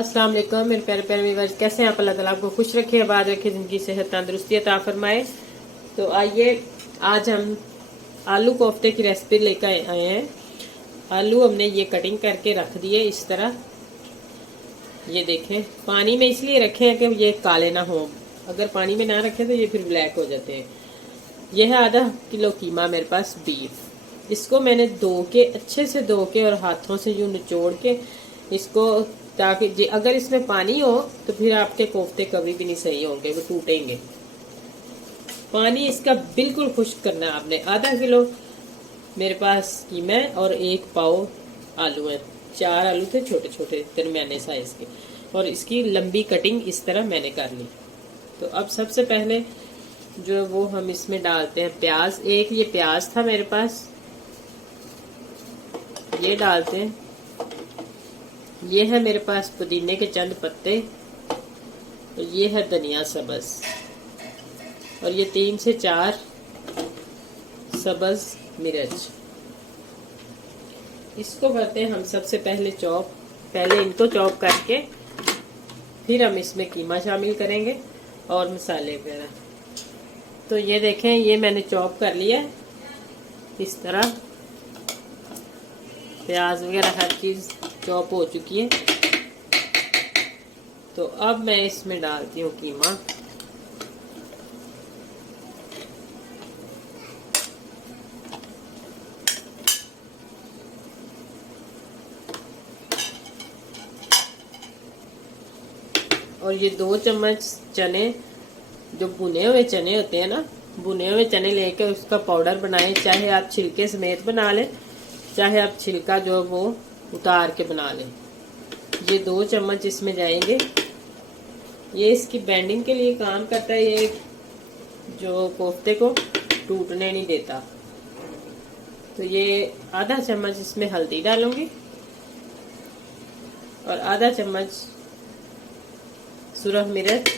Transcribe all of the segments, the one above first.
अस्सलाम वालेकुम मेरे प्यारे प्यारे व्यूअर्स, कैसे हैं आप? अल्लाह ताला आपको खुश रखे, आबाद रखे, जिंदगी सेहत तंदुरुस्ती अता फरमाए। तो आइए आज हम आलू कोफ्ते की रेसिपी लेकर आए हैं। आलू हमने ये कटिंग करके रख दिए इस तरह। ये देखें, पानी में इसलिए रखे हैं कि ये काले ना हो। अगर पानी में ना रखें तो ये फिर ब्लैक हो जाते हैं। यह है आधा किलो कीमा मेरे पास बीफ। इसको मैंने धो के, अच्छे से धो के और हाथों से यूं निचोड़ के इसको, ताकि अगर इसमें पानी हो तो फिर आपके कोफ्ते कभी भी नहीं सही होंगे, वो टूटेंगे। पानी इसका बिल्कुल खुश्क करना है आपने। आधा किलो मेरे पास कीमा है और 1 पाव आलू है। 4 आलू थे छोटे छोटे दरमियाने साइज के, और इसकी लंबी कटिंग इस तरह मैंने कर ली। तो अब सबसे पहले जो वो हम इसमें डालते हैं प्याज। एक ये प्याज था मेरे पास, ये डालते हैं। ये है मेरे पास पुदीने के चंद पत्ते, और ये है धनिया सब्ज, और ये 3 से 4 सब्ज मिर्च। इसको करते हैं हम सबसे पहले चॉप। पहले इनको चॉप करके फिर हम इसमें कीमा शामिल करेंगे और मसाले वगैरह। तो ये देखें, ये मैंने चॉप कर लिया इस तरह। प्याज वगैरह हर चीज़ चॉप हो चुकी है। तो अब मैं इसमें डालती हूँ कीमा। और ये 2 चम्मच चने, जो भुने हुए चने होते हैं ना, भुने हुए चने लेके उसका पाउडर बनाएं। चाहे आप छिलके समेत बना लें, चाहे आप छिलका जो वो उतार के बना लें। ये 2 चम्मच इसमें जाएंगे। ये इसकी बैंडिंग के लिए काम करता है, ये जो कोफ्ते को टूटने नहीं देता। तो ये आधा चम्मच इसमें हल्दी डालूंगी और आधा चम्मच सुरख मिर्च,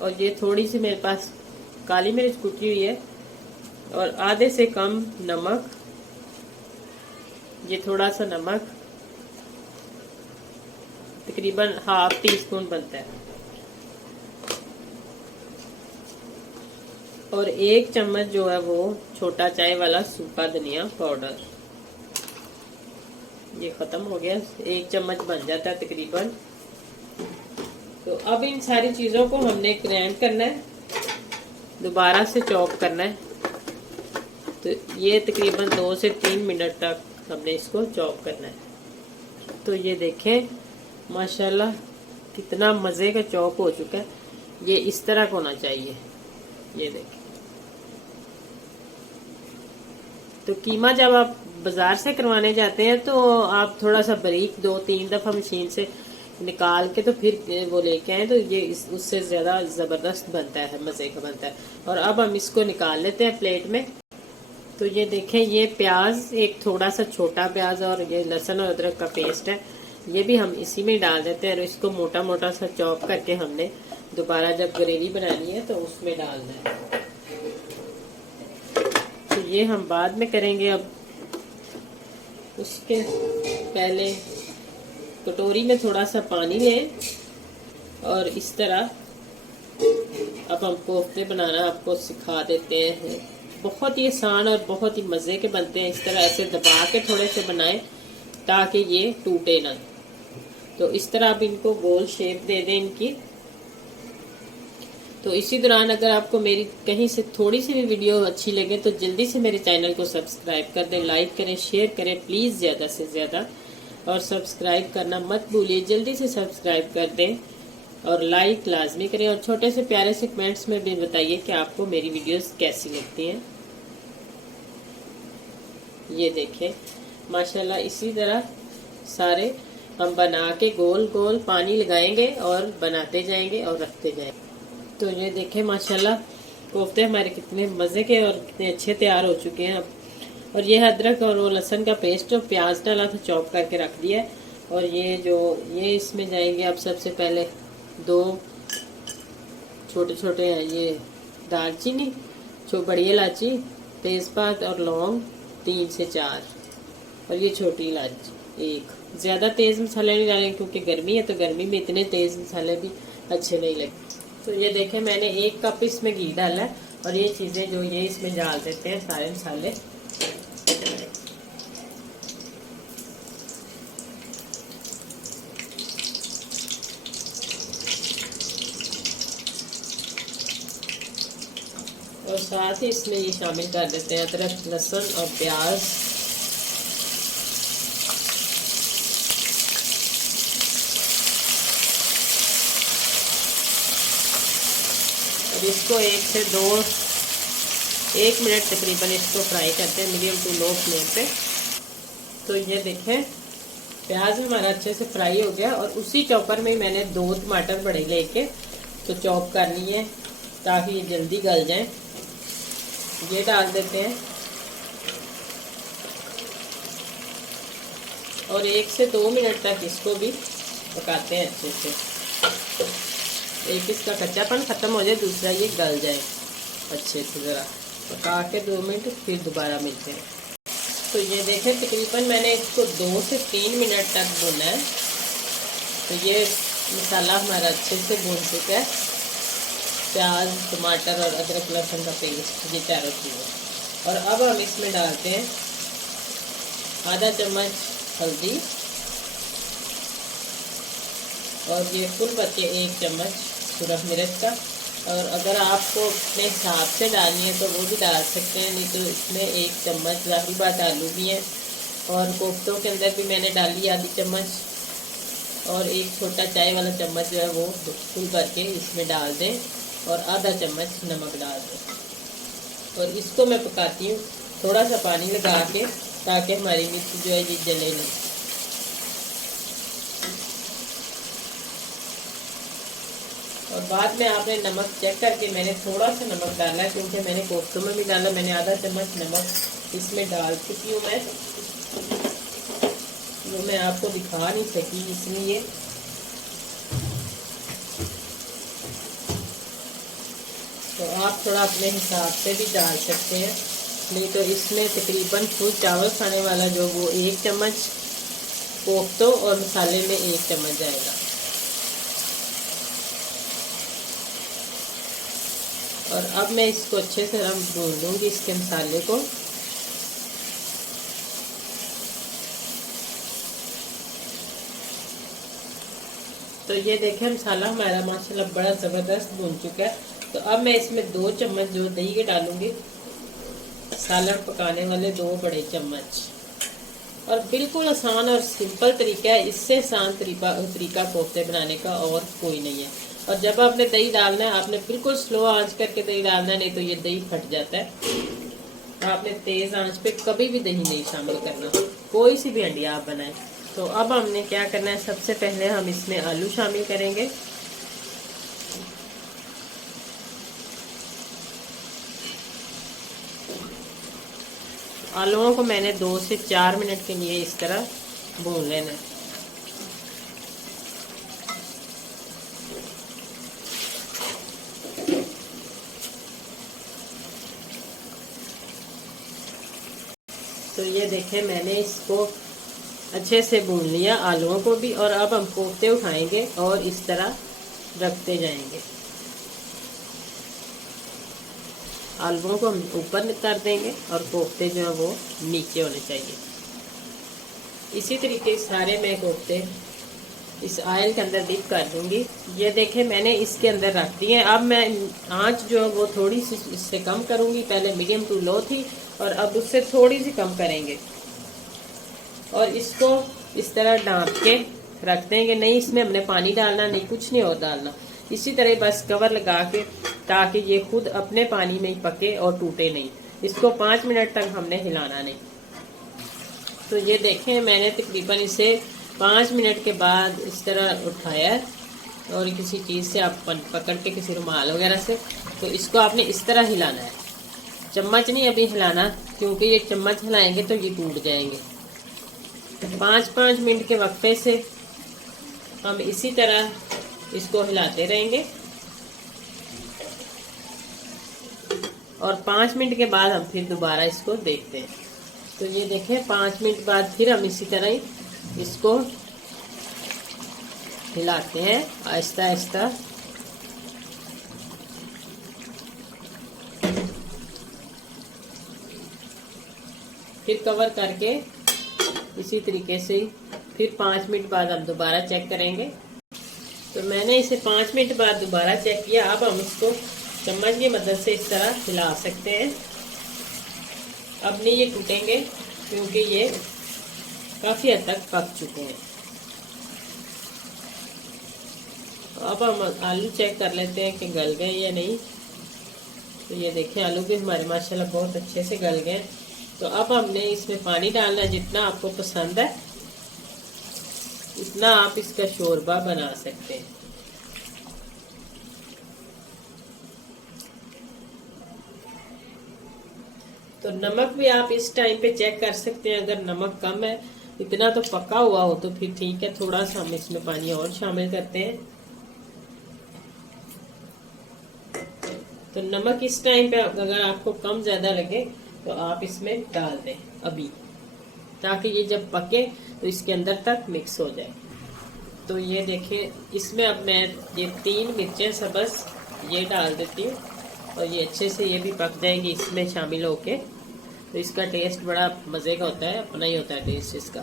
और ये थोड़ी सी मेरे पास काली मिर्च कुटी हुई है, और आधे से कम नमक। ये थोड़ा सा नमक, तकरीबन ½ टीस्पून बनता है, और 1 चम्मच जो है वो छोटा चाय वाला सूखा धनिया पाउडर। ये खत्म हो गया, 1 चम्मच बन जाता है तकरीबन। तो अब इन सारी चीजों को हमने ग्राइंड करना है, दोबारा से चॉप करना है। तो ये तकरीबन 2 से 3 मिनट तक हमने इसको चॉप करना है। तो ये देखें माशाल्लाह कितना मज़े का चॉप हो चुका है। ये इस तरह का होना चाहिए। ये देखें। तो कीमा जब आप बाजार से करवाने जाते हैं तो आप थोड़ा सा बारीक 2-3 दफ़ा मशीन से निकाल के तो फिर वो लेके आए, तो ये उससे ज़्यादा ज़बरदस्त बनता है, मज़े का बनता है। और अब हम इसको निकाल लेते हैं प्लेट में। तो ये देखें, ये प्याज, एक थोड़ा सा छोटा प्याज, और ये लहसुन और अदरक का पेस्ट है, ये भी हम इसी में डाल देते हैं। और इसको मोटा मोटा सा चॉप करके हमने दोबारा जब ग्रेवी बनानी है तो उसमें डालना है। तो ये हम बाद में करेंगे। अब उसके पहले कटोरी में थोड़ा सा पानी लें, और इस तरह अब हम कोफ्ते बनाना आपको सिखा देते हैं। बहुत ही आसान और बहुत ही मज़े के बनते हैं। इस तरह ऐसे दबा के थोड़े से बनाएं ताकि ये टूटे ना। तो इस तरह आप इनको गोल शेप दे दें इनकी। तो इसी दौरान अगर आपको मेरी कहीं से थोड़ी सी भी वीडियो अच्छी लगे तो जल्दी से मेरे चैनल को सब्सक्राइब कर दें, लाइक करें, शेयर करें प्लीज़ ज़्यादा से ज़्यादा, और सब्सक्राइब करना मत भूलिए। जल्दी से सब्सक्राइब कर दें और लाइक लाजमी करें, और छोटे से प्यारे से कमेंट्स में भी बताइए कि आपको मेरी वीडियोस कैसी लगती हैं। ये देखें माशाल्लाह, इसी तरह सारे हम बना के गोल गोल पानी लगाएंगे और बनाते जाएंगे और रखते जाएंगे। तो ये देखें माशाल्लाह कोफ्ते हमारे कितने मज़े के और कितने अच्छे तैयार हो चुके हैं अब। और ये अदरक और वो लहसुन का पेस्ट जो प्याज डाला था चॉप करके रख दिया है। और ये इसमें जाएंगे अब सबसे पहले 2 छोटे छोटे हैं ये दालचीनी, बड़ी इलायची, तेज़पात और लौंग 3 से 4, और ये छोटी इलायची 1। ज़्यादा तेज़ मसाले नहीं डालेंगे क्योंकि गर्मी है, तो गर्मी में इतने तेज़ मसाले भी अच्छे नहीं लगते। तो ये देखें मैंने 1 कप इसमें घी डाला है और ये चीज़ें जो ये इसमें डाल देते हैं सारे मसाले। और साथ ही इसमें ये शामिल कर देते हैं अदरक, लहसुन और प्याज। और इसको 1 मिनट तकरीबन इसको फ्राई करते हैं मीडियम टू लो फ्लेम पे। तो ये देखें प्याज हमारा अच्छे से फ्राई हो गया और उसी चॉपर में मैंने 2 टमाटर बड़े लेके तो चॉप करनी है ताकि ये जल्दी गल जाए। ये डाल देते हैं और 1 से 2 मिनट तक इसको भी पकाते हैं अच्छे से। एक इसका कच्चापन ख़त्म हो जाए, दूसरा ये गल जाए अच्छे से। ज़रा पका के 2 मिनट फिर दोबारा मिलते हैं। तो ये देखें तकरीबन मैंने इसको 2 से 3 मिनट तक भुना है। तो ये मसाला हमारा अच्छे से भून चुका है, प्याज, टमाटर और अदरक लहसुन का पेस्ट, ये चारों चीज़ें। और अब हम इसमें डालते हैं आधा चम्मच हल्दी और ये फुल पत्ते 1 चम्मच सूरख मिर्च का। और अगर आपको अपने हिसाब से डालनी है तो वो भी डाल सकते हैं, नहीं तो इसमें 1 चम्मच, ज़ाहिर बात आलू भी हैं और कोफ्तों के अंदर भी मैंने डाली आधी चम्मच। और 1 छोटा चाय वाला चम्मच जो है वो फुल करके इसमें डाल दें और आधा चम्मच नमक डाल दें। और इसको मैं पकाती हूँ थोड़ा सा पानी लगा के ताकि हमारी मिर्च जो है ये जले नहीं। और बाद में आपने नमक चेक करके, मैंने थोड़ा सा नमक डाला है क्योंकि मैंने कोफ्तों में भी डाला, मैंने आधा चम्मच नमक इसमें डाल चुकी हूँ मैं, वो मैं आपको दिखा नहीं सकी इसलिए। तो आप थोड़ा अपने हिसाब से भी डाल सकते हैं, नहीं तो इसमें तकरीबन फुल चावल खाने वाला जो वो 1 चम्मच कोफ्तों और मसाले में 1 चम्मच जाएगा। और अब मैं इसको अच्छे से भून लूँगी इसके मसाले को। तो ये देखें मसाला हमारा माशाल्लाह बड़ा ज़बरदस्त भून चुका है। तो अब मैं इसमें 2 चम्मच जो दही के डालूँगी, सालन पकाने वाले 2 बड़े चम्मच। और बिल्कुल आसान और सिंपल तरीका है, इससे आसान तरीका कोफ्ते बनाने का और कोई नहीं है। और जब आपने दही डालना है आपने बिल्कुल स्लो आंच करके दही डालना है, नहीं तो ये दही फट जाता है। आपने तेज़ आंच पे कभी भी दही नहीं शामिल करना, कोई सी भी हंडी आप बनाएं। तो अब हमने क्या करना है, सबसे पहले हम इसमें आलू शामिल करेंगे। आलूओं को मैंने 2 से 4 मिनट के लिए इस तरह भून लेना है। तो ये देखें मैंने इसको अच्छे से भून लिया आलूओं को भी। और अब हम कोफ्ते उठाएंगे और इस तरह रखते जाएंगे। आलूओं को हम ऊपर कर देंगे और कोफ्ते जो है वो नीचे होने चाहिए। इसी तरीके सारे मैं कोफ्ते इस ऑयल के अंदर डिप कर दूंगी। ये देखें मैंने इसके अंदर रख दिए। अब मैं आंच जो है वो थोड़ी सी इससे कम करूंगी, पहले मीडियम टू लो थी और अब उससे थोड़ी सी कम करेंगे। और इसको इस तरह ढाँप के रख देंगे। नहीं इसमें हमने पानी डालना, नहीं कुछ नहीं और डालना। इसी तरह बस कवर लगा के ताकि ये खुद अपने पानी में ही पके और टूटे नहीं। इसको 5 मिनट तक हमने हिलाना नहीं। तो ये देखें मैंने तकरीबन इसे 5 मिनट के बाद इस तरह उठाया और किसी चीज़ से आप पकड़ के, किसी रुमाल वगैरह से, तो इसको आपने इस तरह हिलाना है। चम्मच नहीं अभी हिलाना, क्योंकि ये चम्मच हिलाएंगे तो ये टूट जाएंगे। 5-5 मिनट के वक्फे से हम इसी तरह इसको हिलाते रहेंगे। और 5 मिनट के बाद हम फिर दोबारा इसको देखते हैं। तो ये देखें 5 मिनट बाद फिर हम इसी तरह ही इसको हिलाते हैं आहिस्ता आहिस्ता। फिर कवर करके इसी तरीके से फिर 5 मिनट बाद हम दोबारा चेक करेंगे। तो मैंने इसे 5 मिनट बाद दोबारा चेक किया। अब हम इसको चम्मच की मदद से इस तरह हिला सकते हैं। अब नहीं ये टूटेंगे क्योंकि ये काफ़ी हद तक पक चुके हैं। तो अब हम आलू चेक कर लेते हैं कि गल गए या नहीं। तो ये देखें आलू भी हमारे माशाल्लाह बहुत अच्छे से गल गए। तो अब हमने इसमें पानी डालना है जितना आपको पसंद है, इतना आप इसका शोरबा बना सकते हैं। तो नमक भी आप इस टाइम पे चेक कर सकते हैं। अगर नमक कम है, इतना तो पका हुआ हो तो फिर ठीक है, थोड़ा सा हम इसमें पानी और शामिल करते हैं। तो नमक इस टाइम पे अगर आपको कम ज्यादा लगे तो आप इसमें डाल दें अभी, ताकि ये जब पके तो इसके अंदर तक मिक्स हो जाए। तो ये देखें, इसमें अब मैं ये 3 मिर्चें सबस ये डाल देती हूँ और ये अच्छे से ये भी पक जाएंगी इसमें शामिल होके। तो इसका टेस्ट बड़ा मज़े का होता है, अपना ही होता है टेस्ट इसका।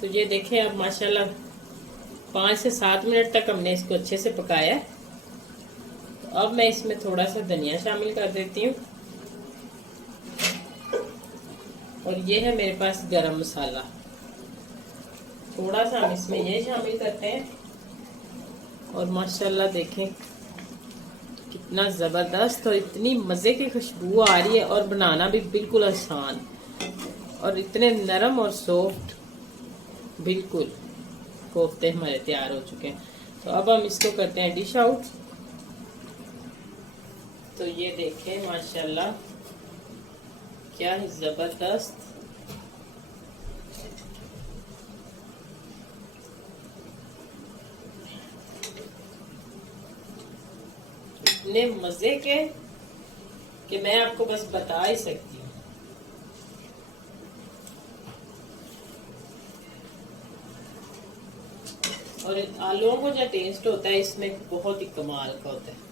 तो ये देखें अब माशाल्लाह 5 से 7 मिनट तक हमने इसको अच्छे से पकाया है। तो अब मैं इसमें थोड़ा सा धनिया शामिल कर देती हूँ और ये है मेरे पास गरम मसाला, थोड़ा सा हम इसमें ये शामिल करते हैं। और माशाल्लाह देखें कितना ज़बरदस्त और इतनी मज़े की खुशबू आ रही है, और बनाना भी बिल्कुल आसान और इतने नरम और सॉफ्ट बिल्कुल कोफ्ते हमारे तैयार हो चुके हैं। तो अब हम इसको करते हैं डिश आउट। तो ये देखें माशाल्लाह क्या है ज़बरदस्त। इतने मजे के कि मैं आपको बस बता ही सकती हूँ। और आलूओं को जो टेस्ट होता है इसमें बहुत ही कमाल का होता है।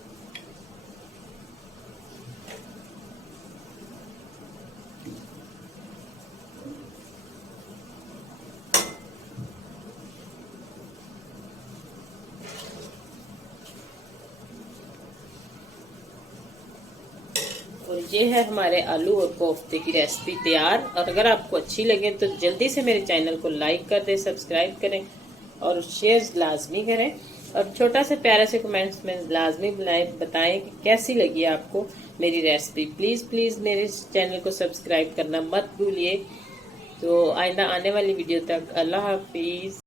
और ये है हमारे आलू और कोफ्ते की रेसिपी तैयार। और अगर आपको अच्छी लगे तो जल्दी से मेरे चैनल को लाइक कर दें, सब्सक्राइब करें और शेयर लाजमी करें। और छोटा सा प्यारा से कमेंट्स में लाजमी बताएं कि कैसी लगी आपको मेरी रेसिपी। प्लीज़ मेरे चैनल को सब्सक्राइब करना मत भूलिए। तो आइंदा आने वाली वीडियो तक अल्लाह हाफिज़।